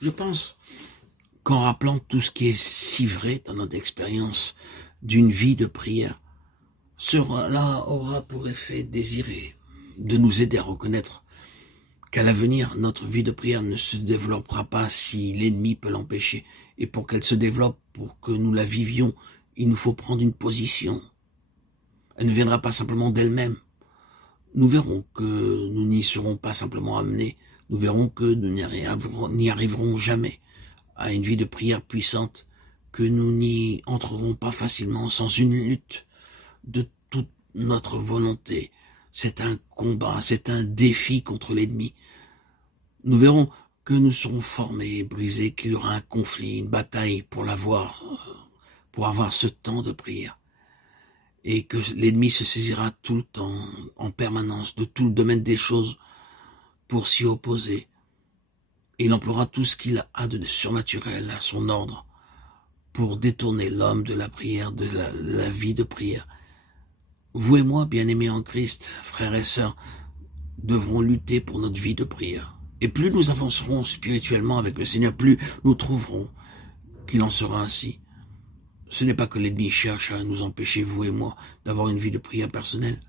Je pense qu'en rappelant tout ce qui est si vrai dans notre expérience d'une vie de prière, cela aura pour effet désiré de nous aider à reconnaître qu'à l'avenir, notre vie de prière ne se développera pas si l'ennemi peut l'empêcher. Et pour qu'elle se développe, pour que nous la vivions, il nous faut prendre une position. Elle ne viendra pas simplement d'elle-même. Nous verrons que nous n'y serons pas simplement amenés. Nous verrons que nous n'y arriverons jamais à une vie de prière puissante, que nous n'y entrerons pas facilement sans une lutte de toute notre volonté. C'est un combat, c'est un défi contre l'ennemi. Nous verrons que nous serons formés et brisés, qu'il y aura un conflit, une bataille pour avoir ce temps de prière. Et que l'ennemi se saisira tout le temps, en permanence, de tout le domaine des choses pour s'y opposer. Et il emploiera tout ce qu'il a de surnaturel à son ordre pour détourner l'homme de la prière, de la vie de prière. Vous et moi, bien-aimés en Christ, frères et sœurs, devrons lutter pour notre vie de prière. Et plus nous avancerons spirituellement avec le Seigneur, plus nous trouverons qu'il en sera ainsi. Ce n'est pas que l'ennemi cherche à nous empêcher, vous et moi, d'avoir une vie de prière personnelle.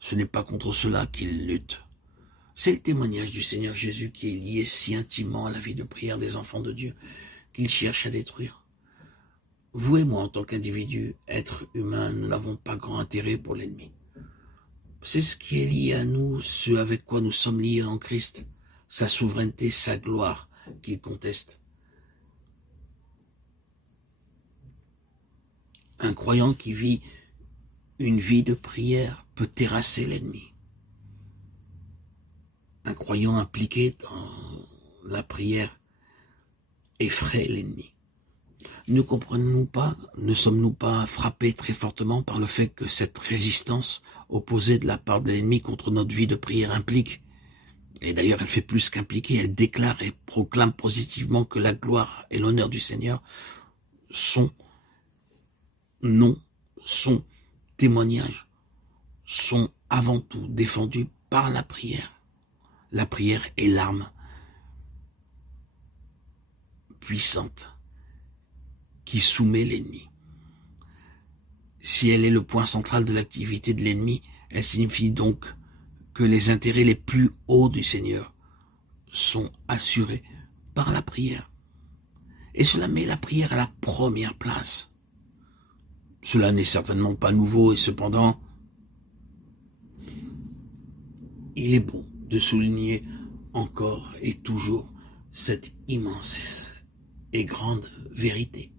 Ce n'est pas contre cela qu'il lutte. C'est le témoignage du Seigneur Jésus qui est lié si intimement à la vie de prière des enfants de Dieu qu'il cherche à détruire. Vous et moi, en tant qu'individus, êtres humains, nous n'avons pas grand intérêt pour l'ennemi. C'est ce qui est lié à nous, ce avec quoi nous sommes liés en Christ, sa souveraineté, sa gloire qu'il conteste. Un croyant qui vit une vie de prière peut terrasser l'ennemi. Un croyant impliqué dans la prière effraie l'ennemi. Ne comprenons-nous pas, ne sommes-nous pas frappés très fortement par le fait que cette résistance opposée de la part de l'ennemi contre notre vie de prière implique, et d'ailleurs elle fait plus qu'impliquer, elle déclare et proclame positivement que la gloire et l'honneur du Seigneur sont son témoignage, sont avant tout défendus par la prière. La prière est l'arme puissante qui soumet l'ennemi. Si elle est le point central de l'activité de l'ennemi, elle signifie donc que les intérêts les plus hauts du Seigneur sont assurés par la prière. Et cela met la prière à la première place. Cela n'est certainement pas nouveau et cependant, il est bon de souligner encore et toujours cette immense et grande vérité.